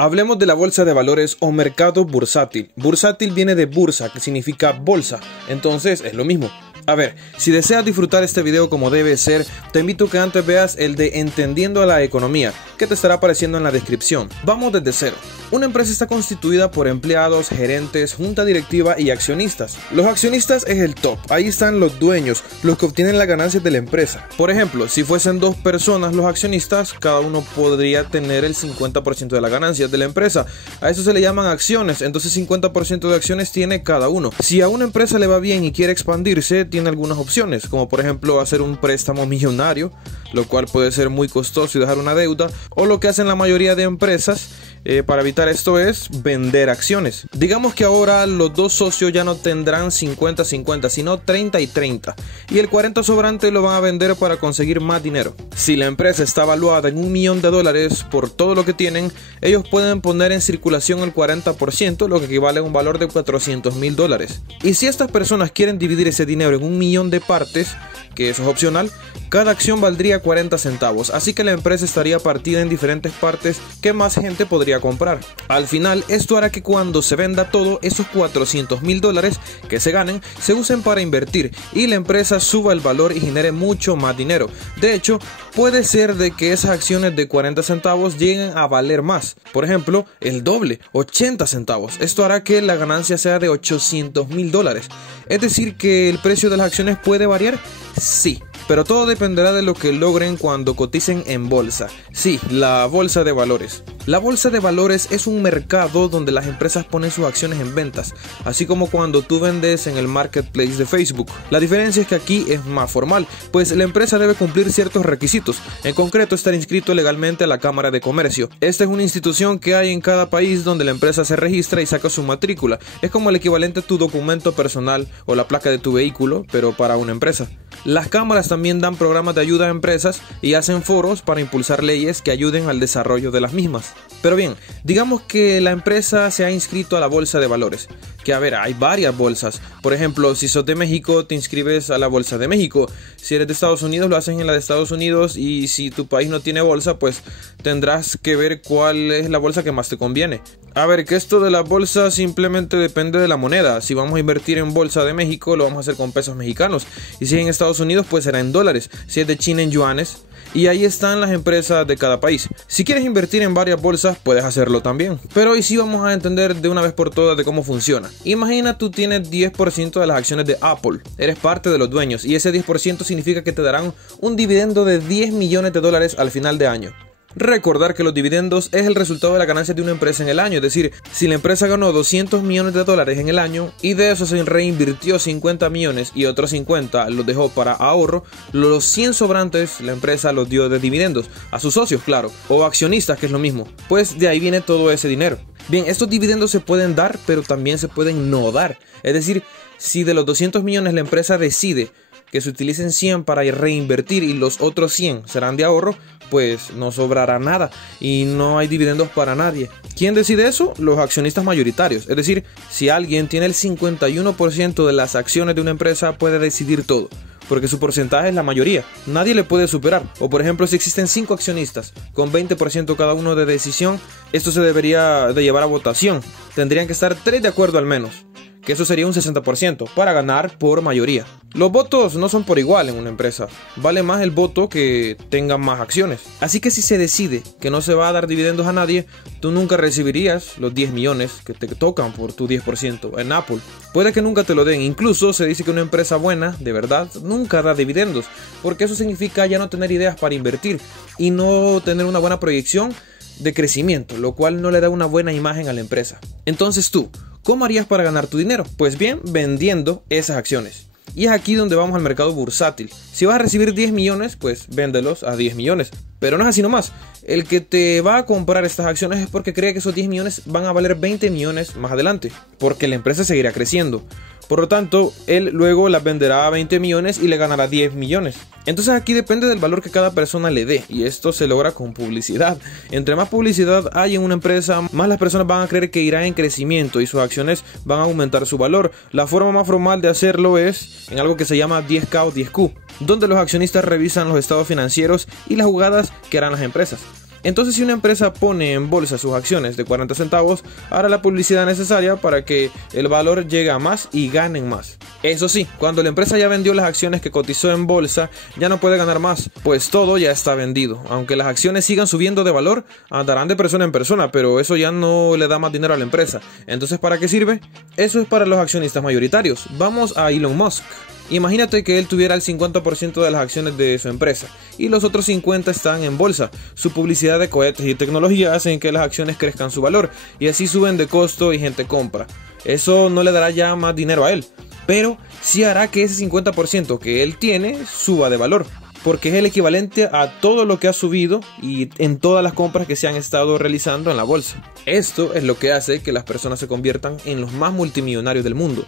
Hablemos de la bolsa de valores o mercado bursátil. Bursátil viene de bursa, que significa bolsa, entonces es lo mismo. A ver, si deseas disfrutar este video como debe ser, te invito a que antes veas el de Entendiendo a la Economía, que te estará apareciendo en la descripción. Vamos desde cero. Una empresa está constituida por empleados, gerentes, junta directiva y accionistas. Los accionistas es el top, ahí están los dueños, los que obtienen las ganancias de la empresa. Por ejemplo, si fuesen dos personas los accionistas, cada uno podría tener el 50% de las ganancias de la empresa. A eso se le llaman acciones, entonces 50% de acciones tiene cada uno. Si a una empresa le va bien y quiere expandirse, tiene algunas opciones, como por ejemplo hacer un préstamo millonario, lo cual puede ser muy costoso y dejar una deuda, o lo que hacen la mayoría de empresas para evitar esto es vender acciones. Digamos que ahora los dos socios ya no tendrán 50-50, sino 30 y 30, y el 40 sobrante lo van a vender para conseguir más dinero. Si la empresa está valuada en $1 millón por todo lo que tienen, ellos pueden poner en circulación el 40%, lo que equivale a un valor de $400,000. Y si estas personas quieren dividir ese dinero en 1 millón de partes, que eso es opcional, cada acción valdría 40 centavos, así que la empresa estaría partida en diferentes partes que más gente podría comprar. Al final, esto hará que cuando se venda todo, esos $400,000 que se ganen, se usen para invertir y la empresa suba el valor y genere mucho más dinero. De hecho, puede ser de que esas acciones de 40 centavos lleguen a valer más. Por ejemplo, el doble, 80 centavos. Esto hará que la ganancia sea de $800,000. Es decir, que el precio de las acciones puede variar. Sí, pero todo dependerá de lo que logren cuando coticen en bolsa. Sí, la bolsa de valores. La bolsa de valores es un mercado donde las empresas ponen sus acciones en ventas, así como cuando tú vendes en el marketplace de Facebook. La diferencia es que aquí es más formal, pues la empresa debe cumplir ciertos requisitos, en concreto estar inscrito legalmente a la Cámara de Comercio. Esta es una institución que hay en cada país donde la empresa se registra y saca su matrícula. Es como el equivalente a tu documento personal o la placa de tu vehículo, pero para una empresa. Las cámaras también dan programas de ayuda a empresas y hacen foros para impulsar leyes que ayuden al desarrollo de las mismas. Pero bien, digamos que la empresa se ha inscrito a la bolsa de valores, que a ver, hay varias bolsas. Por ejemplo, si sos de México, te inscribes a la bolsa de México. Si eres de Estados Unidos, lo haces en la de Estados Unidos, y si tu país no tiene bolsa, pues tendrás que ver cuál es la bolsa que más te conviene. A ver, que esto de la bolsa simplemente depende de la moneda. Si vamos a invertir en bolsa de México, lo vamos a hacer con pesos mexicanos, y si es en Estados Unidos, pues será en dólares. Si es de China, en yuanes. Y ahí están las empresas de cada país. Si quieres invertir en varias bolsas, puedes hacerlo también. Pero hoy sí vamos a entender de una vez por todas de cómo funciona. Imagina tú tienes 10% de las acciones de Apple. Eres parte de los dueños y ese 10% significa que te darán un dividendo de $10 millones al final de año. Recordar que los dividendos es el resultado de la ganancia de una empresa en el año, es decir, si la empresa ganó $200 millones en el año y de eso se reinvirtió 50 millones y otros 50 los dejó para ahorro, los 100 sobrantes la empresa los dio de dividendos a sus socios, claro, o accionistas, que es lo mismo, pues de ahí viene todo ese dinero. Bien, estos dividendos se pueden dar, pero también se pueden no dar, es decir, si de los 200 millones la empresa decide que se utilicen 100 para reinvertir y los otros 100 serán de ahorro, pues no sobrará nada y no hay dividendos para nadie. ¿Quién decide eso? Los accionistas mayoritarios. Es decir, si alguien tiene el 51% de las acciones de una empresa, puede decidir todo, porque su porcentaje es la mayoría. Nadie le puede superar. O por ejemplo, si existen 5 accionistas con 20% cada uno de decisión, esto se debería de llevar a votación. Tendrían que estar 3 de acuerdo al menos, que eso sería un 60% para ganar por mayoría. Los votos no son por igual en una empresa, vale más el voto que tenga más acciones. Así que si se decide que no se va a dar dividendos a nadie, tú nunca recibirías los 10 millones que te tocan por tu 10% en Apple. Puede que nunca te lo den, incluso se dice que una empresa buena, de verdad, nunca da dividendos, porque eso significa ya no tener ideas para invertir y no tener una buena proyección de crecimiento, lo cual no le da una buena imagen a la empresa. Entonces tú, ¿cómo harías para ganar tu dinero? Pues bien, vendiendo esas acciones. Y es aquí donde vamos al mercado bursátil. Si vas a recibir 10 millones, pues véndelos a 10 millones. Pero no es así nomás. El que te va a comprar estas acciones es porque cree que esos 10 millones van a valer 20 millones más adelante, porque la empresa seguirá creciendo. Por lo tanto, él luego las venderá a 20 millones y le ganará 10 millones. Entonces aquí depende del valor que cada persona le dé, y esto se logra con publicidad. Entre más publicidad hay en una empresa, más las personas van a creer que irá en crecimiento y sus acciones van a aumentar su valor. La forma más formal de hacerlo es en algo que se llama 10K o 10Q, donde los accionistas revisan los estados financieros y las jugadas que harán las empresas. Entonces, si una empresa pone en bolsa sus acciones de 40 centavos, hará la publicidad necesaria para que el valor llegue a más y ganen más. Eso sí, cuando la empresa ya vendió las acciones que cotizó en bolsa, ya no puede ganar más, pues todo ya está vendido. Aunque las acciones sigan subiendo de valor, andarán de persona en persona, pero eso ya no le da más dinero a la empresa. Entonces, ¿para qué sirve? Eso es para los accionistas mayoritarios. Vamos a Elon Musk. Imagínate que él tuviera el 50% de las acciones de su empresa y los otros 50% están en bolsa. Su publicidad de cohetes y tecnología hacen que las acciones crezcan su valor y así suben de costo y gente compra. Eso no le dará ya más dinero a él, pero sí hará que ese 50% que él tiene suba de valor, porque es el equivalente a todo lo que ha subido y en todas las compras que se han estado realizando en la bolsa. Esto es lo que hace que las personas se conviertan en los más multimillonarios del mundo.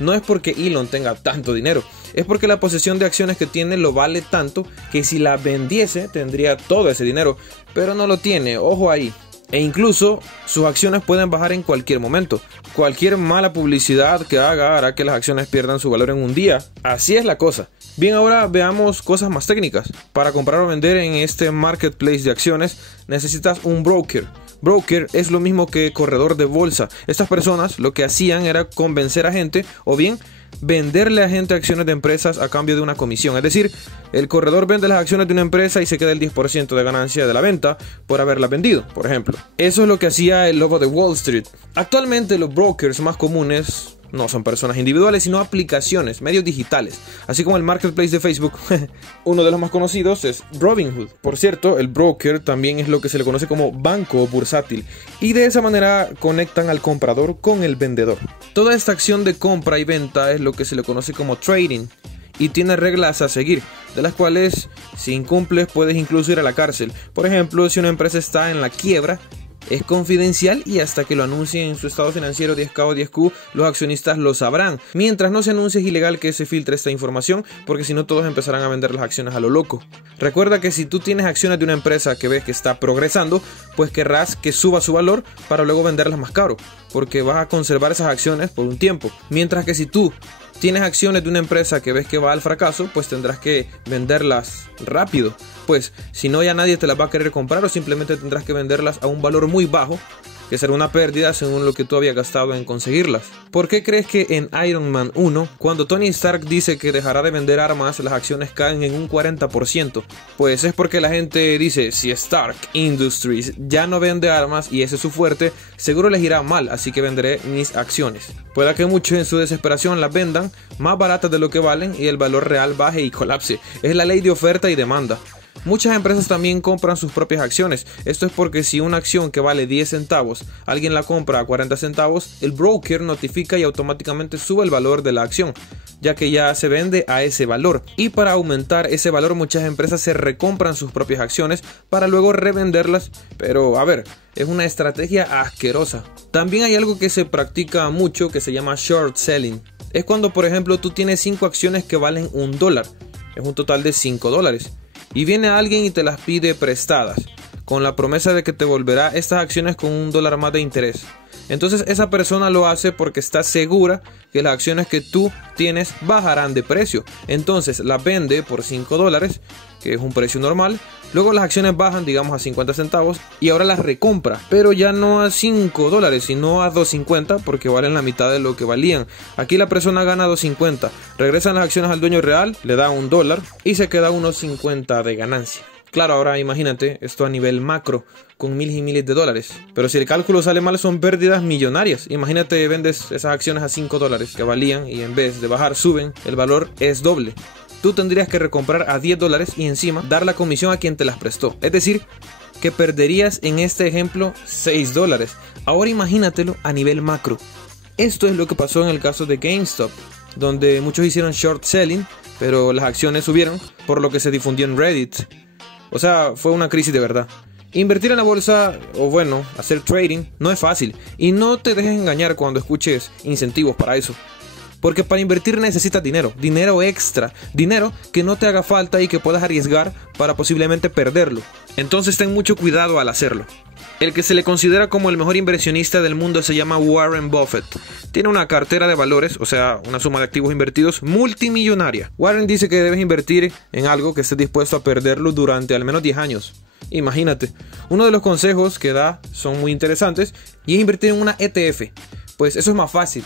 No es porque Elon tenga tanto dinero, es porque la posesión de acciones que tiene lo vale tanto que si la vendiese tendría todo ese dinero, pero no lo tiene, ojo ahí. E incluso sus acciones pueden bajar en cualquier momento. Cualquier mala publicidad que haga hará que las acciones pierdan su valor en un día. Así es la cosa. Bien, ahora veamos cosas más técnicas. Para comprar o vender en este marketplace de acciones necesitas un broker. Broker es lo mismo que corredor de bolsa. Estas personas lo que hacían era convencer a gente o bien venderle a gente acciones de empresas a cambio de una comisión. Es decir, el corredor vende las acciones de una empresa y se queda el 10% de ganancia de la venta por haberlas vendido, por ejemplo. Eso es lo que hacía el lobo de Wall Street. Actualmente los brokers más comunes no son personas individuales, sino aplicaciones, medios digitales, así como el marketplace de Facebook. Uno de los más conocidos es Robinhood. Por cierto, el broker también es lo que se le conoce como banco bursátil, y de esa manera conectan al comprador con el vendedor. Toda esta acción de compra y venta es lo que se le conoce como trading, y tiene reglas a seguir, de las cuales si incumples puedes incluso ir a la cárcel. Por ejemplo, si una empresa está en la quiebra, es confidencial y hasta que lo anuncie en su estado financiero 10K o 10Q, los accionistas lo sabrán. Mientras no se anuncie, es ilegal que se filtre esta información, porque si no todos empezarán a vender las acciones a lo loco. Recuerda que si tú tienes acciones de una empresa que ves que está progresando, pues querrás que suba su valor para luego venderlas más caro, porque vas a conservar esas acciones por un tiempo. Mientras que si tú tienes acciones de una empresa que ves que va al fracaso, pues tendrás que venderlas rápido, pues si no ya nadie te las va a querer comprar, o simplemente tendrás que venderlas a un valor muy bajo, que será una pérdida según lo que tú habías gastado en conseguirlas. ¿Por qué crees que en Iron Man 1, cuando Tony Stark dice que dejará de vender armas, las acciones caen en un 40%? Pues es porque la gente dice, si Stark Industries ya no vende armas y ese es su fuerte, seguro les irá mal, así que venderé mis acciones. Pueda que muchos en su desesperación las vendan más baratas de lo que valen y el valor real baje y colapse. Es la ley de oferta y demanda. Muchas empresas también compran sus propias acciones. Esto es porque si una acción que vale 10 centavos, alguien la compra a 40 centavos, el broker notifica y automáticamente sube el valor de la acción, ya que ya se vende a ese valor. Y para aumentar ese valor, muchas empresas se recompran sus propias acciones para luego revenderlas. Pero a ver, es una estrategia asquerosa. También hay algo que se practica mucho que se llama short selling. Es cuando, por ejemplo, tú tienes 5 acciones que valen $1. Es un total de $5. Y viene alguien y te las pide prestadas, con la promesa de que te volverá estas acciones con $1 más de interés. Entonces esa persona lo hace porque está segura que las acciones que tú tienes bajarán de precio. Entonces las vende por $5, que es un precio normal. Luego las acciones bajan, digamos, a 50 centavos y ahora las recompra, pero ya no a $5, sino a $2.50, porque valen la mitad de lo que valían. Aquí la persona gana $2.50, regresan las acciones al dueño real, le da $1 y se queda unos 50 de ganancia. Claro, ahora imagínate esto a nivel macro, con miles y miles de dólares. Pero si el cálculo sale mal, son pérdidas millonarias. Imagínate, vendes esas acciones a $5 que valían y en vez de bajar suben, el valor es doble. Tú tendrías que recomprar a $10 y encima dar la comisión a quien te las prestó. Es decir, que perderías en este ejemplo $6. Ahora imagínatelo a nivel macro. Esto es lo que pasó en el caso de GameStop, donde muchos hicieron short selling, pero las acciones subieron, por lo que se difundió en Reddit. O sea, fue una crisis de verdad. Invertir en la bolsa, o bueno, hacer trading, no es fácil. Y no te dejes engañar cuando escuches incentivos para eso. Porque para invertir necesitas dinero, dinero extra, dinero que no te haga falta y que puedas arriesgar para posiblemente perderlo. Entonces ten mucho cuidado al hacerlo. El que se le considera como el mejor inversionista del mundo se llama Warren Buffett. Tiene una cartera de valores, o sea, una suma de activos invertidos multimillonaria. Warren dice que debes invertir en algo que estés dispuesto a perderlo durante al menos 10 años. Imagínate. Uno de los consejos que da son muy interesantes y es invertir en una ETF. Pues eso es más fácil.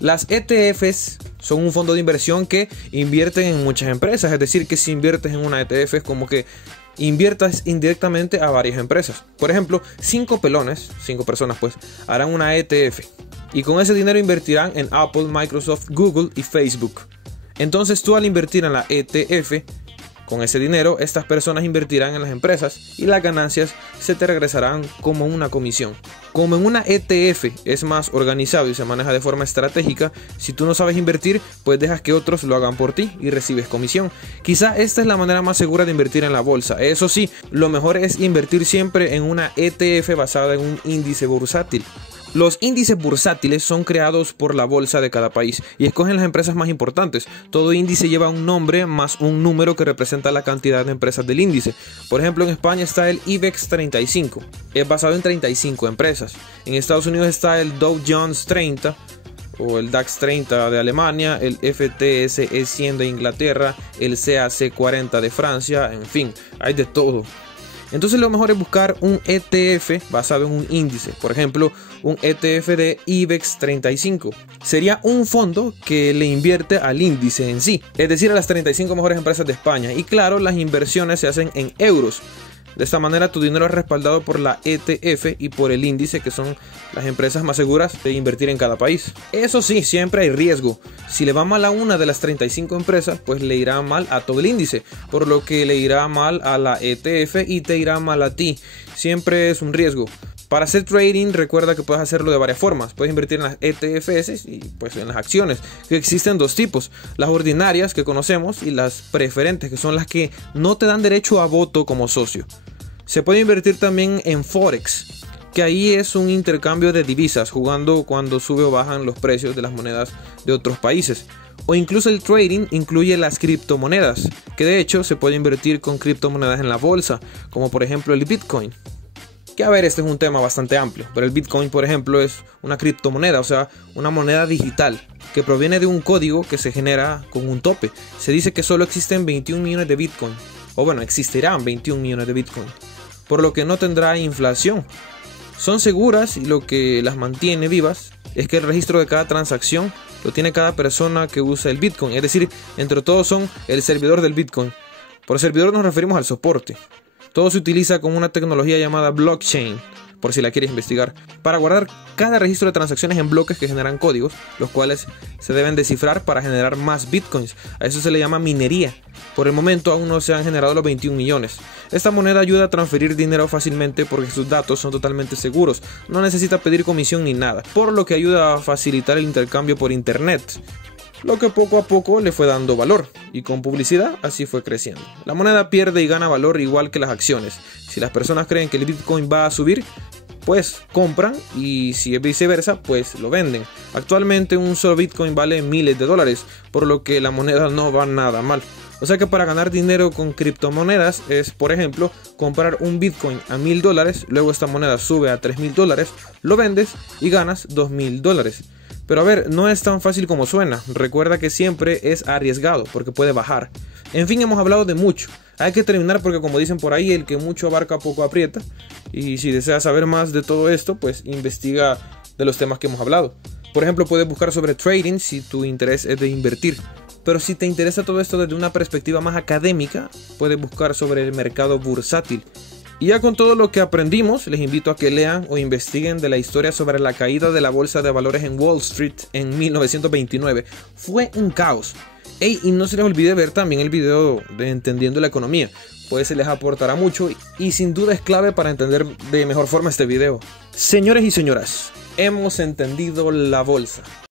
Las ETFs son un fondo de inversión que invierten en muchas empresas. Es decir, que si inviertes en una ETF es como que inviertas indirectamente a varias empresas. Por ejemplo, 5 personas pues, harán una ETF. Y con ese dinero invertirán en Apple, Microsoft, Google y Facebook. Entonces tú al invertir en la ETF, con ese dinero, estas personas invertirán en las empresas y las ganancias se te regresarán como una comisión. Como en una ETF es más organizado y se maneja de forma estratégica, si tú no sabes invertir, pues dejas que otros lo hagan por ti y recibes comisión. Quizá esta es la manera más segura de invertir en la bolsa. Eso sí, lo mejor es invertir siempre en una ETF basada en un índice bursátil. Los índices bursátiles son creados por la bolsa de cada país y escogen las empresas más importantes. Todo índice lleva un nombre más un número que representa la cantidad de empresas del índice. Por ejemplo, en España está el IBEX 35, es basado en 35 empresas. En Estados Unidos está el Dow Jones 30 o el DAX 30 de Alemania, el FTSE 100 de Inglaterra, el CAC 40 de Francia, en fin, hay de todo. Entonces lo mejor es buscar un ETF basado en un índice. Por ejemplo, un ETF de IBEX 35. Sería un fondo que le invierte al índice en sí, es decir, a las 35 mejores empresas de España. Y claro, las inversiones se hacen en euros. De esta manera tu dinero es respaldado por la ETF y por el índice, que son las empresas más seguras de invertir en cada país. Eso sí, siempre hay riesgo. Si le va mal a una de las 35 empresas, pues le irá mal a todo el índice, por lo que le irá mal a la ETF y te irá mal a ti. Siempre es un riesgo. Para hacer trading, recuerda que puedes hacerlo de varias formas. Puedes invertir en las ETFs y pues en las acciones, que existen dos tipos: las ordinarias que conocemos y las preferentes, que son las que no te dan derecho a voto como socio. Se puede invertir también en Forex, que ahí es un intercambio de divisas, jugando cuando sube o bajan los precios de las monedas de otros países. O incluso el trading incluye las criptomonedas, que de hecho se puede invertir con criptomonedas en la bolsa, como por ejemplo el Bitcoin. Que a ver, este es un tema bastante amplio, pero el Bitcoin, por ejemplo, es una criptomoneda, o sea, una moneda digital que proviene de un código que se genera con un tope. Se dice que solo existen 21 millones de Bitcoin, o bueno, existirán 21 millones de Bitcoin, por lo que no tendrá inflación. Son seguras y lo que las mantiene vivas es que el registro de cada transacción lo tiene cada persona que usa el Bitcoin, es decir, entre todos son el servidor del Bitcoin. Por servidor nos referimos al soporte. Todo se utiliza con una tecnología llamada blockchain, por si la quieres investigar, para guardar cada registro de transacciones en bloques que generan códigos, los cuales se deben descifrar para generar más bitcoins. A eso se le llama minería. Por el momento aún no se han generado los 21 millones. Esta moneda ayuda a transferir dinero fácilmente porque sus datos son totalmente seguros. No necesita pedir comisión ni nada, por lo que ayuda a facilitar el intercambio por internet, lo que poco a poco le fue dando valor, y con publicidad así fue creciendo. La moneda pierde y gana valor igual que las acciones. Si las personas creen que el Bitcoin va a subir, pues compran, y si es viceversa, pues lo venden. Actualmente un solo Bitcoin vale miles de dólares, por lo que la moneda no va nada mal. O sea que para ganar dinero con criptomonedas es, por ejemplo, comprar un Bitcoin a $1000, luego esta moneda sube a $3000, lo vendes y ganas $2000. Pero a ver, no es tan fácil como suena. Recuerda que siempre es arriesgado porque puede bajar. En fin, hemos hablado de mucho. Hay que terminar porque, como dicen por ahí, el que mucho abarca poco aprieta. Y si deseas saber más de todo esto, pues investiga de los temas que hemos hablado. Por ejemplo, puedes buscar sobre trading si tu interés es de invertir. Pero si te interesa todo esto desde una perspectiva más académica, puedes buscar sobre el mercado bursátil. Y ya con todo lo que aprendimos, les invito a que lean o investiguen de la historia sobre la caída de la bolsa de valores en Wall Street en 1929. Fue un caos. Y no se les olvide ver también el video de Entendiendo la Economía, pues se les aportará mucho y sin duda es clave para entender de mejor forma este video. Señores y señoras, hemos entendido la bolsa.